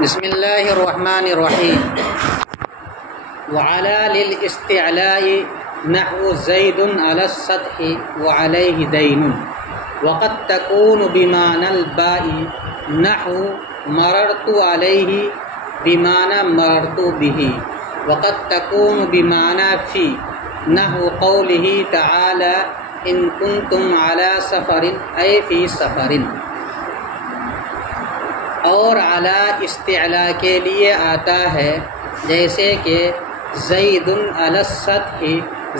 بسم اللہ الرحمن الرحیم وعلى للاستعلاء نحو زید على السطح وعليه دین وقد تكون بمعنى الباء نحو مررت عليه بمعنى مررت به وقد تكون بمعنى في نحو قوله تعالى ان كنتم على سفر اي في سفر. اور اعلیٰ استعلاء کے لیے آتا ہے جیسے کہ زید علی السطح،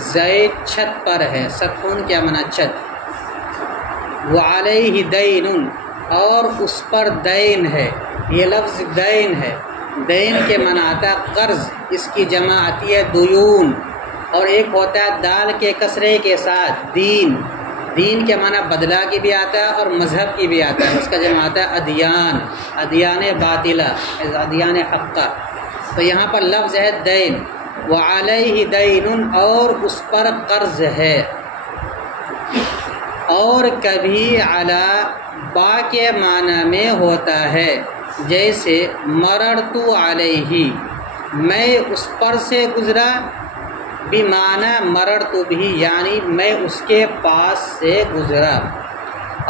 زید چھت پر ہے، سطح کیا معنی چھت، وعلیہ دین اور اس پر دین ہے. یہ لفظ دین ہے، دین کے معنی آتا ہے قرض، اس کی جمع آتی ہے دیون، اور ایک ہوتا ہے دال کے کسرے کے ساتھ دین. دین کے معنی بدلہ کی بھی آتا ہے اور مذہب کی بھی آتا ہے، اس کا جمع آتا ہے ادیان، ادیان باطلہ، ادیان حقہ. تو یہاں پر لفظ ہے دین، وعلیہ دین اور اس پر قرض ہے. اور کبھی علی با کے معنی میں ہوتا ہے جیسے مررت علیہ، میں اس پر سے گزرا، بمعنی مررت بھی یعنی میں اس کے پاس سے گزرا.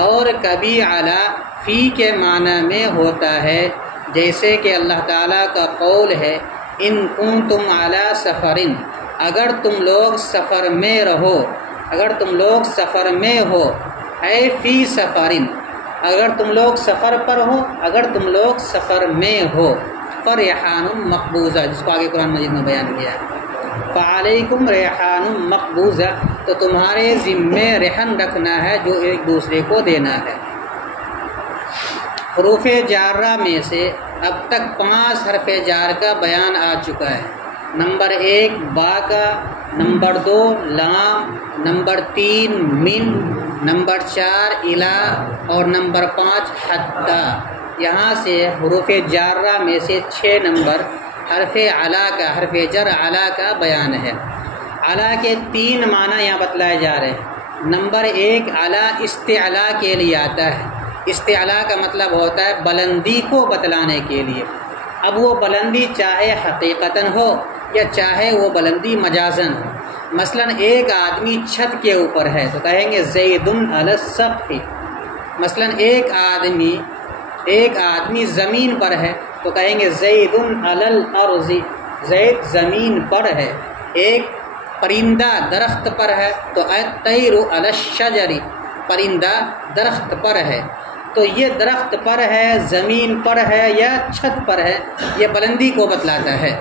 اور کبھی علی فی کے معنی میں ہوتا ہے جیسے کہ اللہ تعالیٰ کا قول ہے ان کنتم علی سفر، اگر تم لوگ سفر میں رہو، اگر تم لوگ سفر میں ہو، اے فی سفر اگر تم لوگ سفر پر ہو، اگر تم لوگ سفر میں ہو. فرحان مقبوضہ جس کو آگے قرآن مجید میں بیان کیا ہے، فعلیکم ریحان مقبوضہ تو تمہارے ذمے رہن رکھنا ہے جو ایک دوسرے کو دینا ہے. حروف جارہ میں سے اب تک 5 حرف جار کا بیان آ چکا ہے. نمبر 1 با کا، نمبر 2 لام، نمبر 3 من، نمبر 4 الا اور نمبر 5 حتی. یہاں سے حروف جارہ میں سے 6 نمبر حرف علا کا، حرف جر علا کا بیان ہے. علا کے 3 معنی یہاں بتلائے جا رہے ہیں. نمبر 1 علا استعلاء کے لیے آتا ہے. استعلاء کا مطلب ہوتا ہے بلندی کو بتلانے کے لیے. اب وہ بلندی چاہے حقیقتاً ہو یا چاہے وہ بلندی مجازاً ہو. مثلا ایک آدمی چھت کے اوپر ہے تو کہیں گے زید علی السقف. مثلا ایک آدمی زمین پر ہے تو کہیں گے زید علی الارض، زید زمین پر ہے. ایک پرندہ درخت پر ہے تو الطیر علی الشجر، پرندہ درخت پر ہے. تو یہ درخت پر ہے، زمین پر ہے یا چھت پر ہے، یہ بلندی کو بتلاتا ہے.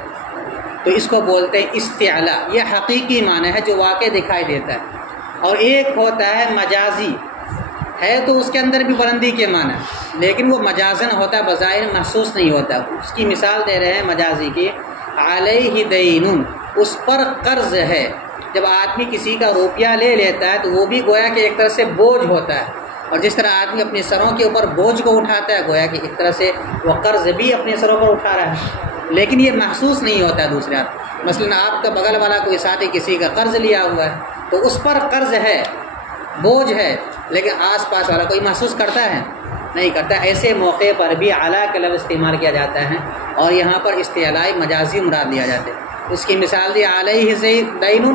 تو اس کو بولتے ہیں استعلاء. یہ حقیقی معنی ہے جو واقع دکھائی دیتا ہے. اور ایک ہوتا ہے مجازی، ہے تو اس کے اندر بھی بلندی کے معنی لیکن وہ مجازن ہوتا ہے، بظاہر محسوس نہیں ہوتا. اس کی مثال دے رہے ہیں مجازی کی، علیہ دین اس پر قرض ہے. جب آدمی کسی کا روپیہ لے لیتا ہے تو وہ بھی گویا کہ ایک طرح سے بوجھ ہوتا ہے، اور جس طرح آدمی اپنے سروں کے اوپر بوجھ کو اٹھاتا ہے گویا کہ ایک طرح سے وہ قرض بھی اپنے سروں پر اٹھا رہا ہے، لیکن یہ محسوس نہیں ہوتا ہے دوسرے آدمی. مثلا آپ کا بغل والا کوئی ساتھی کسی کا قرض لیا ہوا ہے تو اس پر قرض ہے، بوجھ ہے، لیکن آس پاس والا کوئی محسوس کرتا ہے نہیں کرتا. ایسے موقع پر بھی اعلیٰ کا لفظ استعمال کیا جاتا ہے اور یہاں پر استعلاء مجازی مراد لیا جاتا ہے. اس کی مثال دی علیہ زید دین،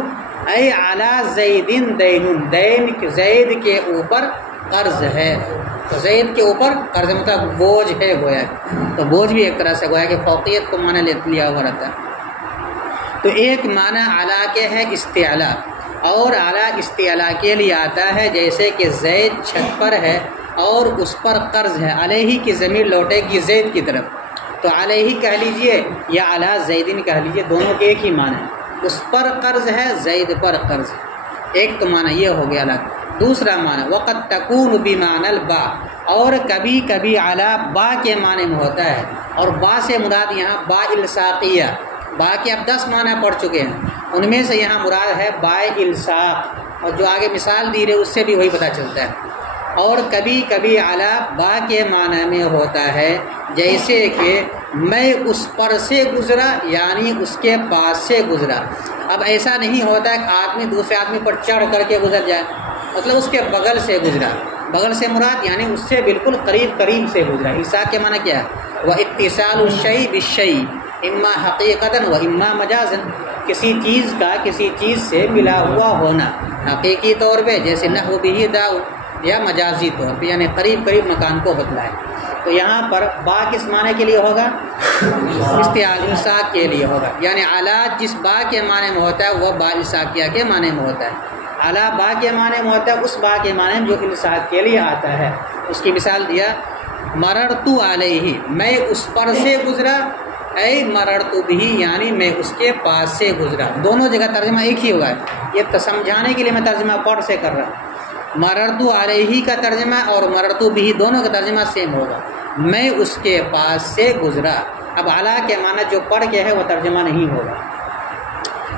اے علی زید دین، دین زید کے اوپر قرض ہے. تو زید کے اوپر قرض مطلب بوجھ ہے گویا، تو بوجھ بھی ایک طرح سے گویا کہ فوقیت کو معنی لیا ہوا رہتا ہے. تو ایک معنی اعلیٰ کے ہے استعلاء، اور اعلیٰ استعلاء کے لیے آتا ہے جیسے کہ زید چھت پر ہے اور اس پر قرض ہے. علیہ کی ضمیر لوٹے گی زید کی طرف، تو علیہ کہہ لیجئے یا علی زیدن کہہ لیجئے، دونوں کے ایک ہی معنی ہے. اس پر قرض ہے، زید پر قرض ہے. ایک تو معنی یہ ہو گیا الگ. دوسرا معنی وقد تکون بمعنی البا، اور کبھی کبھی علی با کے معنی میں ہوتا ہے. اور با سے مراد یہاں با الساقیہ، با کے اب 10 معنی پڑھ چکے ہیں، ان میں سے یہاں مراد ہے با الساق، اور جو آگے مثال دی رہے اس سے بھی وہی پتہ چلتا ہے. اور کبھی کبھی علی با کے معنی میں ہوتا ہے جیسے کہ میں اس پر سے گزرا یعنی اس کے پاس سے گزرا. اب ایسا نہیں ہوتا ہے کہ آدمی دوسرے آدمی پر چڑھ کر کے گزر جائے، مطلب اس کے بغل سے گزرا. بغل سے مراد یعنی اس سے بالکل قریب سے گزرا. عیسیٰ کے معنی کیا ہے؟ و اتصال الشیء بالشیء اما حقیقتاً و اما مجازاً، کسی چیز کا کسی چیز سے ملا ہوا ہونا حقیقی طور پہ، جیسے نحو بہ داؤ، یا مجازی طور پہ یعنی قریب قریب مکان کو بتلائے۔ تو یہاں پر با کس معنی کے لیے ہوگا؟ استعارہ الساق کے لیے ہوگا، یعنی علی جس با کے معنی میں ہوتا ہے وہ با الساقیہ کے معنی میں ہوتا ہے، علی با کے معنی میں ہوتا ہے اس با کے معنی میں جو الساق کے لیے آتا ہے۔ اس کی مثال دیا مررت علیہ، میں اس پر سے گزرا، اے مررت بھی یعنی میں اس کے پاس سے گزرا۔ دونوں جگہ ترجمہ ایک ہی ہوگا، یہ سمجھانے کے لیے میں ترجمہ پر سے کر رہا ہوں۔ مررت علیہ کا ترجمہ اور مررت بھی دونوں کا ترجمہ سیم ہوگا، میں اس کے پاس سے گزرا۔ اب علی کے معنی جو پڑھ کے ہے وہ ترجمہ نہیں ہوگا۔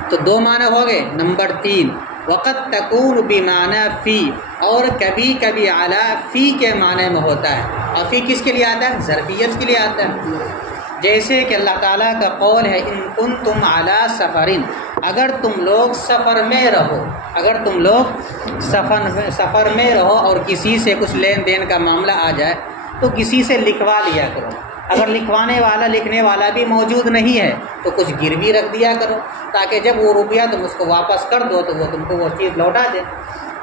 تو دو معنی ہو گئے۔ نمبر 3 وقت تکون بمعنی فی، اور کبھی کبھی علی فی کے معنی میں ہوتا ہے، اور فی کس کے لیے آتا ہے؟ ظرفیت کے لیے آتا ہے۔ جیسے کہ اللہ تعالیٰ کا قول ہے ان کنتم علی سفر، اگر تم لوگ سفر میں رہو، اگر تم لوگ سفر میں رہو اور کسی سے کچھ لین دین کا معاملہ آ جائے تو کسی سے لکھوا لیا کرو، اگر لکھوانے والا لکھنے والا بھی موجود نہیں ہے تو کچھ گروی رکھ دیا کرو، تاکہ جب وہ روپیہ تم اس کو واپس کر دو تو وہ تم کو وہ چیز لوٹا دے۔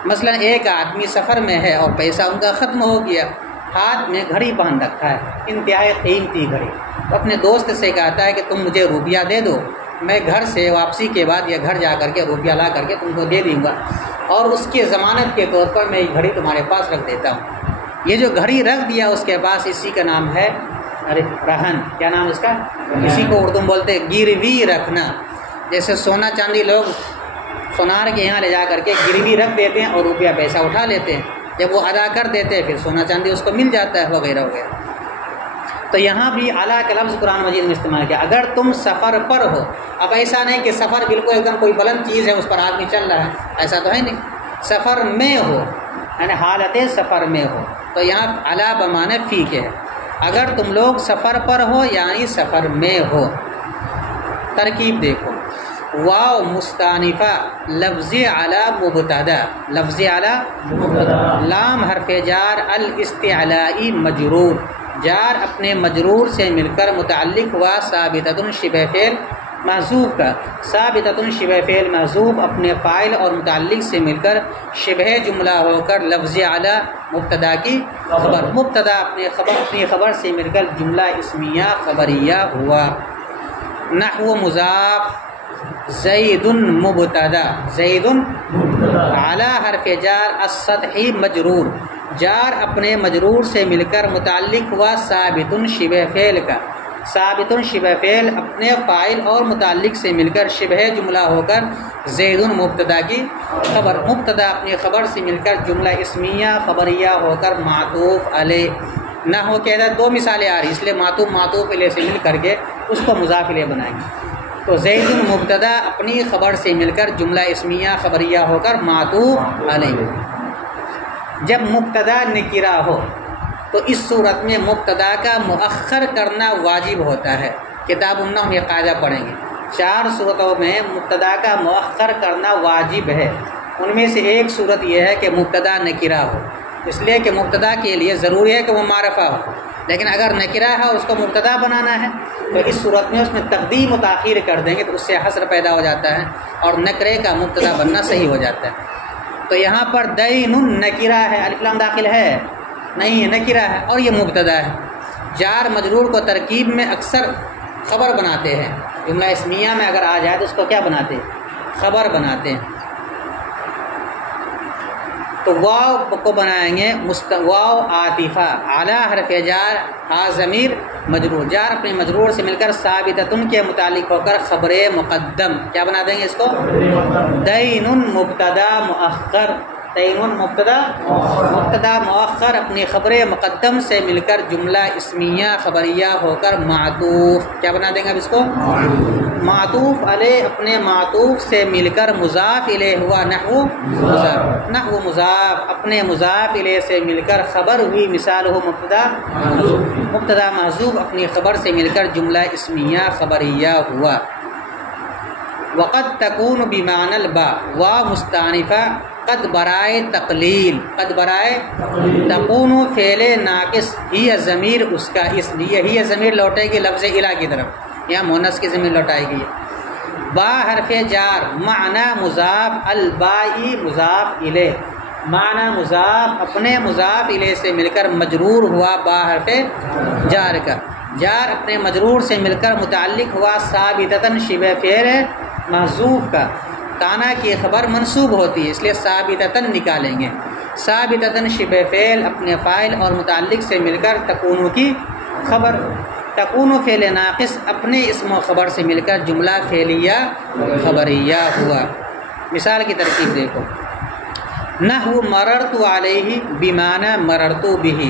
مثلا ایک آدمی سفر میں ہے اور پیسہ ان کا ختم ہو گیا، ہاتھ میں گھڑی باندھ رکھا ہے، انتہائی قیمتی گھڑی، تو اپنے دوست سے کہتا ہے کہ تم مجھے روپیہ دے دو، میں گھر سے واپسی کے بعد یا گھر جا کر کے روپیہ لا کر کے تم کو دے دوں گا، اور اس کی ضمانت کے طور پر میں یہ گھڑی تمہارے پاس رکھ دیتا ہوں۔ یہ جو گھڑی رکھ دیا اس کے پاس، اسی کا نام ہے رہن۔ کیا نام اس کا؟ اسی کو اردو میں بولتے ہیں گروی رکھنا۔ جیسے سونا چاندی لوگ سونار کے یہاں لے جا کر کے گروی رکھ دیتے ہیں اور روپیہ پیسہ اٹھا لیتے ہیں، جب وہ ادا کر دیتے ہیں پھر سونا چاندی اس کو مل جاتا ہے وغیرہ وغیرہ۔ تو یہاں بھی اعلیٰ کا لفظ قرآن مجید میں استعمال کیا، اگر تم سفر پر ہو۔ اب ایسا نہیں کہ سفر بالکل ایک دم کوئی بلند چیز ہے اس پر آدمی چل رہا ہے، ایسا تو ہے نہیں، سفر میں ہو یعنی حالت سفر میں ہو، تو یہاں اعلیٰ بمعنی فی کے ہے، اگر تم لوگ سفر پر ہو یعنی سفر میں ہو۔ ترکیب دیکھو، واو مستانفہ لفظ علی مبتدا، لفظ علی لام حرف جار الاستعلائی مجرور، جار اپنے مجرور سے مل کر متعلق ہوا ثابتۃ شبہ فعل محذوف کا، ثابتۃ شبہ فعل محذوف اپنے فاعل اور متعلق سے مل کر شبہ جملہ ہو کر لفظ علی مبتدا کی خبر، مبتدا اپنی خبر سے مل کر جملہ اسمیہ خبریہ ہوا۔ نحو مضاف زید مبتدا، زید علی حرف جار السطحی مجرور، جار اپنے مجرور سے مل کر متعلق ہوا ثابت شبہ فعل کا، ثابت شبہ فعل اپنے فاعل اور متعلق سے مل کر شبہ جملہ ہو کر زید مبتدا کی خبر، مبتدا اپنی خبر سے مل کر جملہ اسمیہ خبریہ ہو کر معطوف علیہ نہ ہو کے دو مثالیں آ رہی، اس لیے معطوف علیہ سے مل کر کے اس کو مضاف الیہ بنائیں گے۔ تو زید مبتدا اپنی خبر سے مل کر جملہ اسمیہ خبریہ ہو کر معطوف علیہ۔ جب مبتدا نکرہ ہو تو اس صورت میں مبتدا کا مؤخر کرنا واجب ہوتا ہے۔ کتاب النحو میں یہ قاعدہ پڑھیں گے، 4 صورتوں میں مبتدا کا مؤخر کرنا واجب ہے، ان میں سے ایک صورت یہ ہے کہ مبتدا نکرہ ہو، اس لیے کہ مبتدا کے لیے ضروری ہے کہ وہ معرفہ ہو، لیکن اگر نکرہ ہے اور اس کو مبتدا بنانا ہے تو اس صورت میں اس میں تقدیم و تاخیر کر دیں گے تو اس سے حصر پیدا ہو جاتا ہے اور نکرے کا مبتدا بننا صحیح ہو جاتا ہے۔ تو یہاں پر دین نکرہ ہے، الف لام داخل ہے نہیں ہے، نکرہ ہے اور یہ مبتدا ہے۔ جار مجرور کو ترکیب میں اکثر خبر بناتے ہیں، جملہ اسمیہ میں اگر آ جائے تو اس کو کیا بناتے ہیں؟ خبر بناتے ہیں۔ تو واو کو بنائیں گے واو عاطفہ، اعلی حرف جار ہا ضمیر مجرور، جار اپنے مجرور سے مل کر ثابتۃ کے متعلق ہو کر خبر مقدم، کیا بنا دیں گے اس کو؟ دین مبتدا مؤخر، دین مبتدا مؤخر اپنی خبر مقدم سے مل کر جملہ اسمیہ خبریہ ہو کر معطوف، کیا بنا دیں گے اب اس کو؟ معطوف علیہ اپنے معطوف سے مل کر مضاف الیہ ہوا نحو مضاف، نحو مضاف اپنے مضاف الیہ سے مل کر خبر ہوئی، مثال ہو مبتدا محذوف اپنی خبر سے مل کر جملہ اسمیہ خبریہ ہوا۔ وقد تکون بمعنی الباء، واو مستانفہ قد برائے تقلیل، قد برائے تکون فعل ناقص، ہی ضمیر اس کا، اس لیے ہی ضمیر لوٹے گی لفظ الا کی طرف، یہاں مونس کی ضمیر لوٹائے گی۔ با حرف جار معنی مضاف، البائی مضاف الیہ، معنی مضاف اپنے مضاف الیہ سے مل کر مجرور ہوا با حرف جار کا، جار اپنے مجرور سے مل کر متعلق ہوا ثابتتاً شبہ فعل محذوف کا، کانا کی خبر منصوب ہوتی ہے اس لیے ثابتتاً نکالیں گے، ثابتتاً شبہ فعل اپنے فاعل اور متعلق سے مل کر تکون کی خبر، تکون فعل ناقص اپنے اسم و خبر سے مل کر جملہ فعلیہ خبریہ ہوا۔ مثال کی ترکیب دیکھو، نحو مررت علیہ بمعنی مررت بہ،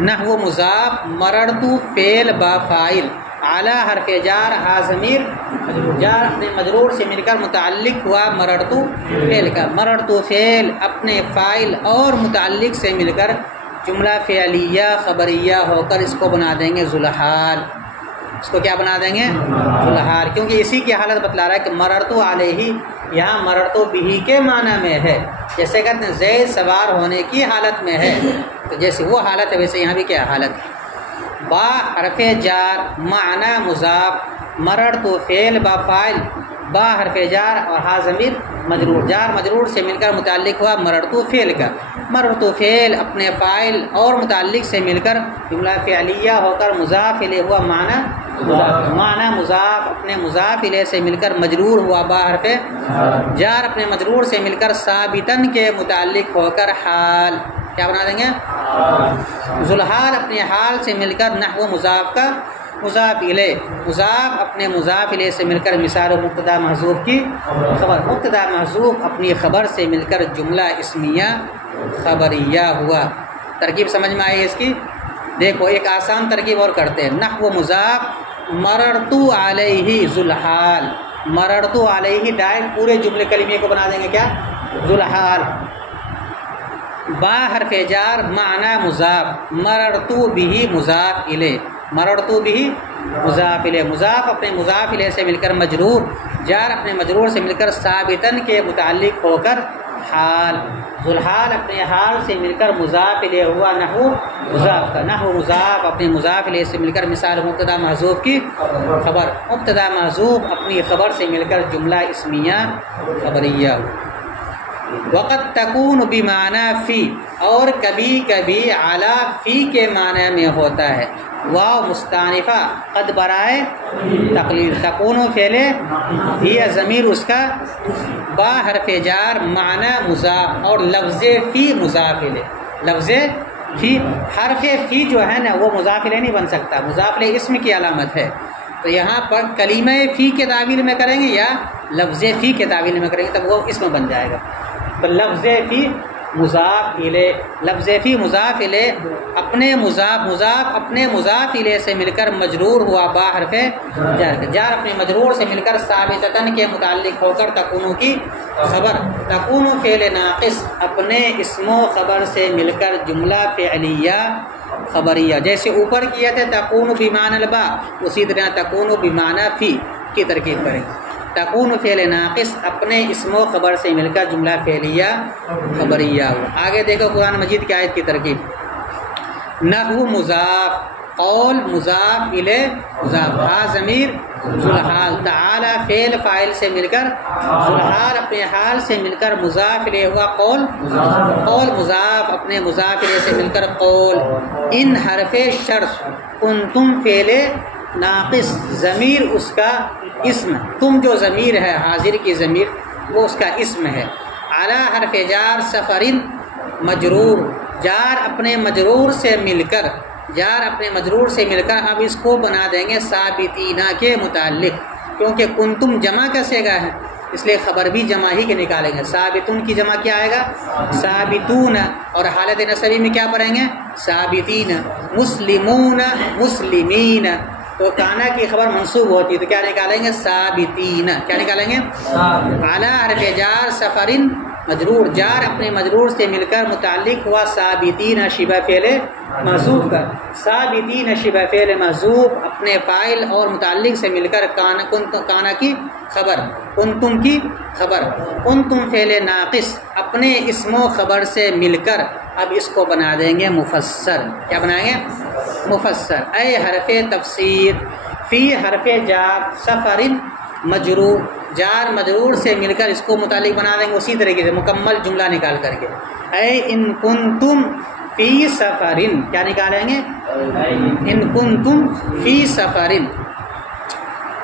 نحو مضاف، مررت فعل با فاعل، اعلی حرف جار ہا ضمیر جار اپنے مجرور سے مل کر متعلق ہوا مررت فعل کا، مررت فعل اپنے فاعل اور متعلق سے مل کر جملہ فعلیہ خبریہ ہو کر اس کو بنا دیں گے ذوالحال، اس کو کیا بنا دیں گے ذوالحال، کیونکہ اسی کی حالت بتلا رہا ہے کہ مررت علیہ یہاں مررت بہ کے معنی میں ہے، جیسے کہتے ہیں زید سوار ہونے کی حالت میں ہے، تو جیسے وہ حالت ہے ویسے یہاں بھی کیا حالت ہے۔ با حرف جار معنی مضاف، مررت فعل با فاعل، با حرف جار اور ہا ضمیر مجرور، جار مجرور سے مل کر متعلق ہوا مررت فعل کا، مررت فعل اپنے فاعل اور متعلق سے مل کر جملہ فعلیہ ہو کر مضاف الیہ ہوا معنی مضاف، معنی مضاف اپنے مضاف الیہ سے مل کر مجرور ہوا با حرف جار اپنے مجرور سے مل کر ثابتاً کے متعلق ہو کر حال، کیا بنا دیں گے ذوالحال اپنے حال سے مل کر نحو مضاف کا مضاف الیہ، مضاف اپنے مضاف الیہ سے مل کر مثال مبتدا محذوف کی خبر، مبتدا محذوف اپنی خبر سے مل کر جملہ اسمیہ خبریہ ہوا۔ ترکیب سمجھ میں آئی اس کی؟ دیکھو ایک آسان ترکیب اور کرتے ہیں، نحو مضاف مررت علیہ ذوالحال، مررت علیہ ڈائریکٹ پورے جملے کلمے کو بنا دیں گے کیا ذوالحال، با حرف جار معنی مضاف، مررت بہ مضاف الیہ، مررت بہ مضاف الیہ، مضاف اپنے مضاف الیہ سے مل کر مجرور، جار اپنے مجرور سے مل کر ثابتاً کے متعلق ہو کر حال، ذوالحال اپنے حال سے مل کر مضاف الیہ ہوا نحو مضاف کا، نحو مضاف اپنے مضاف الیہ سے مل کر مثال مبتدا محذوف کی خبر، مبتدا محذوف اپنی خبر سے مل کر جملہ اسمیہ خبریہ ہو۔ وقت تکون بمعنی فی، اور کبھی کبھی علی فی کے معنی میں ہوتا ہے، واو مستانفہ قد برائے تقلیل، تکون فعل ہی ضمیر اس کا، با حرف جار معنی مضاف اور لفظ فی مضاف الیہ، لفظ فی حرف فی جو ہے نا وہ مضاف الیہ نہیں بن سکتا، مضاف الیہ اسم کی علامت ہے، تو یہاں پر کلمہ فی کے تعویل میں کریں گے یا لفظ فی کے تعویل میں کریں گے تب وہ اسم بن جائے گا، تو لفظ فی مضاف الیہ، لفظ فی مضاف الیہ اپنے مضاف اپنے مضاف الیہ سے مل کر مجرور ہوا با حرف جار، جار اپنے مجرور سے مل کر ثابتتاً کے متعلق ہو کر تکون کی خبر، تکون فعل ناقص اپنے اسم و خبر سے مل کر جملہ فعلیہ خبریہ، جیسے اوپر کیا تھے تکون بمعنی البا، اسی طرح تکون بمعنی فی کی ترکیب کریں، تکون فعل ناقص اپنے اسم و خبر سے مل کر جملہ فعلیہ خبریہ ہو۔ آگے دیکھو قرآن مجید کی آیت کی ترکیب، نحو مضاف، قول مضاف الیہ مضاف، ہا ضمیر ذوالحال، تعالی فعل فاعل سے مل کر ذوالحال اپنے حال سے مل کر مضاف الیہ ہوا قول، قول مضاف اپنے مضاف الیہ سے مل کر قول، ان حرف شرط، کنتم فعل ناقص ضمیر اس کا اسم، تم جو ضمیر ہے حاضر کی ضمیر وہ اس کا اسم ہے، اعلی حرف جار سفرن مجرور، جار اپنے مجرور سے مل کر، جار اپنے مجرور سے مل کر اب اس کو بنا دیں گے ثابتینہ کے متعلق، کیونکہ کنتم جمع کا صیغہ ہے اس لیے خبر بھی جمع ہی کے نکالیں گے، ثابتون کی جمع کیا آئے گا ثابتون، اور حالت نصبی میں کیا پڑھیں گے ثابتین، مسلمون مسلمین، تو کانا کی خبر منصوب ہوتی ہے تو کیا نکالیں گے ثابتین، کیا نکالیں گے اعلی حرف جار سفرن مجرور جار اپنے مجرور سے مل کر متعلق ہوا ثابتین شبہ فعل محذوف کا، ثابتین شبہ فعل محذوف اپنے فاعل اور متعلق سے مل کر کانا کی خبر، کنتم کی خبر، کنتم فعل ناقص اپنے اسم و خبر سے مل کر اب اس کو بنا دیں گے مفسر. کیا بنائیں گے؟ مفسر. اے حرف تفسیر، فی حرف جار، سفر مجرور جار مجرور سے مل کر اس کو متعلق بنا دیں گے اسی طریقے سے مکمل جملہ نکال کر کے. اے ان کنتم فی سفرن، کیا نکالیں گے؟ ان کنتم فی سفرن.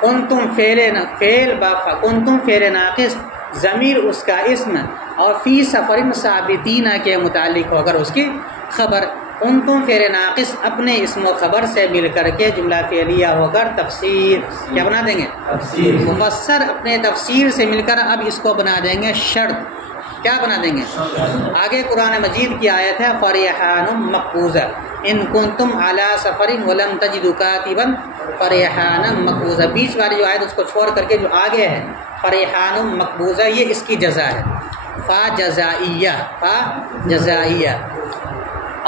کنتم فعل بافا، کنتم فعل ناقص ضمیر اس کا اسم اور فی سفرن ثابتین کے متعلق ہو کر اس کی خبر. کنتم فعل ناقص اپنے اسم و خبر سے مل کر کے جملہ فعلیہ ہو کر تفسیر. کیا بنا دیں گے؟ تفسیر. مفسر اپنے تفسیر سے مل کر اب اس کو بنا دیں گے شرط. کیا بنا دیں گے؟ آگے قرآن مجید کی آیت ہے فریحان مقبوضہ، ان کنتم علی سفر ولم تجدوا کاتبا فریحان مقبوضہ. بیچ والی جو آیت اس کو چھوڑ کر کے جو آگے ہے فریحان مقبوضہ یہ اس کی جزا ہے، فا جزائیہ، فا جزائیہ.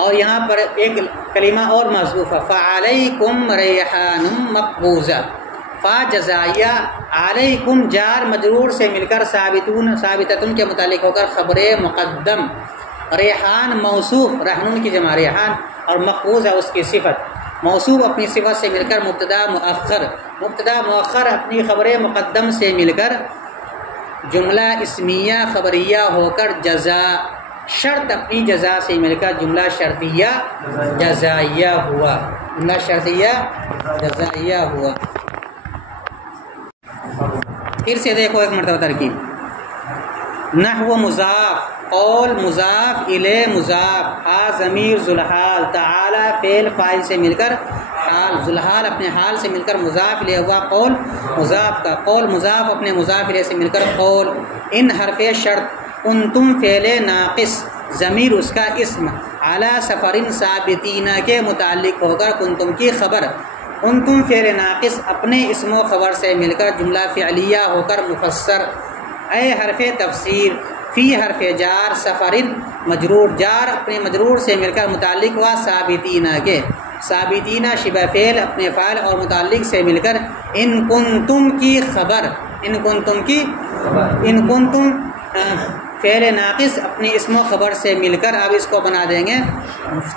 اور یہاں پر ایک کلمہ اور محذوف ہے فعلیکم ریحان مقبوضہ. فا جزائیہ، علیکم جار مجرور سے مل کر ثابتتن کے متعلق ہو کر خبر مقدم، ریحان موصوف رحمن کی جمع ریحان اور مقبوضہ اس کی صفت، موصوف اپنی صفت سے مل کر مبتدا مؤخر، مبتدا مؤخر اپنی خبر مقدم سے مل کر جملہ اسمیہ خبریہ ہو کر جزا، شرط اپنی جزا سے مل کر جملہ شرطیہ جزائیہ ہوا، جملہ شرطیہ جزائیہ ہوا. پھر سے دیکھو ایک مرتبہ ترکیب. نحو مضاف، قول مضاف الی مضاف، ہا ضمیر ذوالحال، تعالی فعل فاعل سے مل کر حال، ذوالحال اپنے حال سے مل کر مضاف الیہ ہوا قول مضاف کا، قول مضاف اپنے مضاف الیہ سے مل کر قول. ان حرف شرط، کنتم فعل ناقص ضمیر اس کا اسم، علی سفرن ثابتین کے متعلق ہو کر کنتم کی خبر. کنتم فعل ناقص اپنے اسم و خبر سے مل کر جملہ فعلیہ ہو کر مفسر. اے حرف تفسیر، فی حرف جار، سفرن مجرور جار اپنے مجرور سے مل کر متعلق ہوا ثابتین کے، ثابتین شبہ فعل اپنے فاعل اور متعلق سے مل کر ان کنتم کی خبر، ان کنتم کی، ان کنتم فعل ناقص اپنی اسم و خبر سے مل کر اب اس کو بنا دیں گے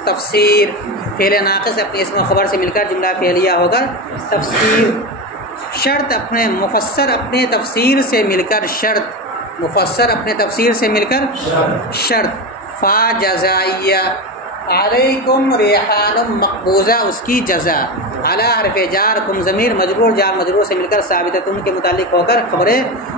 تفسیر. فعل ناقص اپنی اسم و خبر سے مل کر جملہ فعلیہ ہوگا تفسیر. شرط اپنے مفسر اپنے تفسیر سے مل کر شرط، مفسر اپنے تفسیر سے مل کر شرط. فا جزائیہ، علیکم ریحان مقبوضہ اس کی جزا، علی حرف جار، کم ضمیر مجرور جار مجرور سے مل کر ثابتتن کے متعلق ہو کر خبر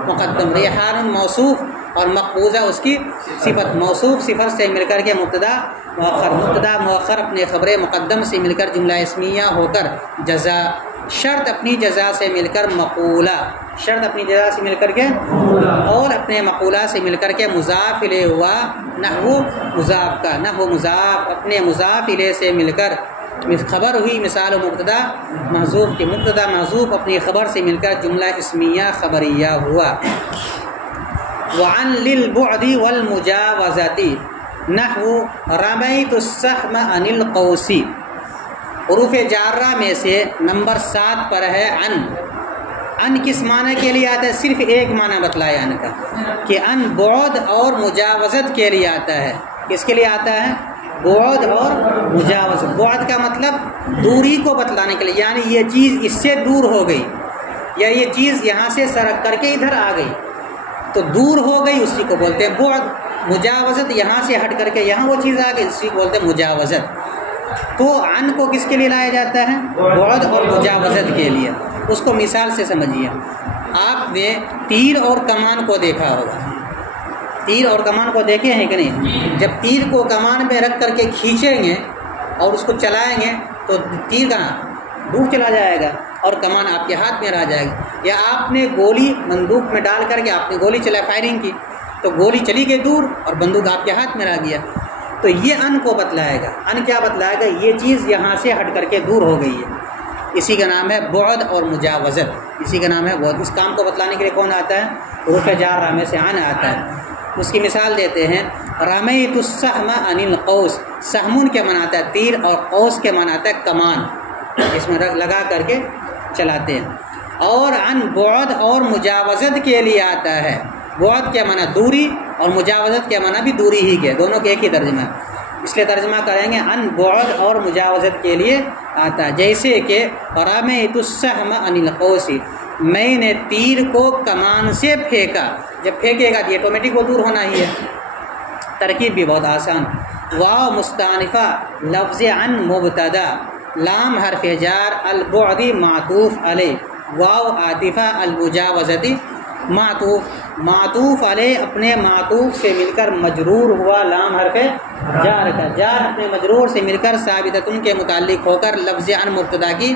مقدم، ریحان موصوف اور مقبوضہ اس کی صفت، موصوف صفر سے مل کر کے مبتدا مؤخر، مبتدا مؤخر اپنے خبر مقدم سے مل کر جملہ اسمیہ ہو کر جزا. شرط اپنی جزا سے مل کر مقولہ، شرط اپنی جزا سے مل کر کے اور اپنے مقولہ سے مل کر کے مضاف الیہ ہوا نحو مضاف کا، نحو مضاف اپنے مضاف الیہ سے مل کر خبر ہوئی مثال و مبتدا محذوف کی، مبتدا محذوف اپنی خبر سے مل کر جملہ اسمیہ خبریہ ہوا. وعن للبعد والمجاوزۃ نحو رمیت السهم عن القوس. حروف جارہ میں سے نمبر 7 پر ہے ان. ان کس معنی کے لیے آتا ہے؟ صرف ایک معنی بتلایا ان کا کہ ان بعد اور مجاوزت کے لیے آتا ہے. کس کے لیے آتا ہے؟ بعد اور مجاوزت. بعد کا مطلب دوری کو بتلانے کے لیے، یعنی یہ چیز اس سے دور ہو گئی یا یہ چیز یہاں سے سرک کر کے ادھر آ گئی تو دور ہو گئی، اسی کو بولتے ہیں بعد. مجاوزت یہاں سے ہٹ کر کے یہاں وہ چیز آ گئی، اسی کو بولتے ہیں مجاوزت. تو ان کو کس کے لیے لایا جاتا ہے؟ بعد اور مجاوزت کے لیے. اس کو مثال سے سمجھیے. آپ نے تیر اور کمان کو دیکھا ہوگا، تیر اور کمان کو دیکھے ہیں کہ نہیں؟ جب تیر کو کمان پہ رکھ کر کے کھینچیں گے اور اس کو چلائیں گے تو تیر کہاں دور چلا جائے گا اور کمان آپ کے ہاتھ میں رہ جائے گا. یا آپ نے گولی بندوق میں ڈال کر کے آپ نے گولی چلائی، فائرنگ کی تو گولی چلی گئی دور اور بندوق آپ کے ہاتھ میں رہ گیا. تو یہ ان کو بتلائے گا. ان کیا بتلائے گا؟ یہ چیز یہاں سے ہٹ کر کے دور ہو گئی ہے. اسی کا نام ہے بعد اور مجاوزت، اسی کا نام ہے بعد. اس کام کو بتلانے کے لیے کون آتا ہے؟ حروف جارہ میں سے ان آتا ہے. اس کی مثال دیتے ہیں، رمیت السہم عن القوس، سہمون کے معنی آتا ہے تیر، اور قوس کے معنی آتا ہے کمان، اس میں لگا کر کے چلاتے ہیں۔ اور عن بعد اور مجاوزت کے لیے آتا ہے، بعد کے معنی دوری اور مجاوزت کے معنی بھی دوری ہی کے، دونوں کے ایک ہی ترجمہ ہے، اس لیے ترجمہ کریں گے عن بعد اور مجاوزت کے لیے آتا ہے۔ جیسے کہ رمیت السہم عن القوس، میں نے تیر کو کمان سے پھینکا، جب پھینکے گا تو آٹومیٹک وہ دور ہونا ہی ہے۔ ترکیب بھی بہت آسان۔ واو مستانفہ لفظ عن مبتدا، لام حرف جار، البعد معطوف علیہ، واو عاطفہ، المجاوزتی معطوف، معطوف علیہ اپنے معطوف سے مل کر مجرور ہوا، لام حرف جار کا، جار اپنے مجرور سے مل کر ثابتۃ کے متعلق ہو کر لفظ عن مبتدا کی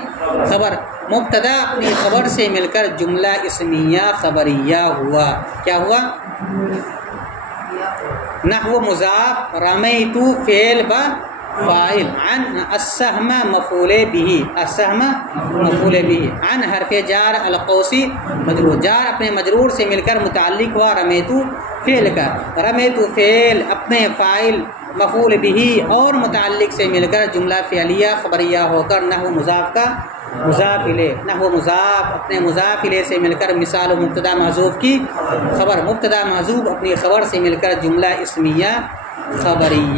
خبر، مبتدا اپنی خبر سے مل کر جملہ اسمیہ خبریہ ہوا، کیا ہوا؟ نحو مضاف، رمیت فعل با فاعل، عن السہم مفعول به، السہم مفعول به، عن حرف جار، القوسی مجرور، جار اپنے مجرور سے مل کر متعلق ہوا رمیت فعل کا، رمیت فعل اپنے فاعل مفعول به اور متعلق سے مل کر جملہ فعلیہ خبریہ ہو کر نحو مضاف کا مضاف الیہ، نحو مضاف اپنے مضاف الیہ سے مل کر مثال مبتدا محذوف کی خبر، مبتدا محذوف اپنی خبر سے مل کر جملہ اسمیہ خبریہ۔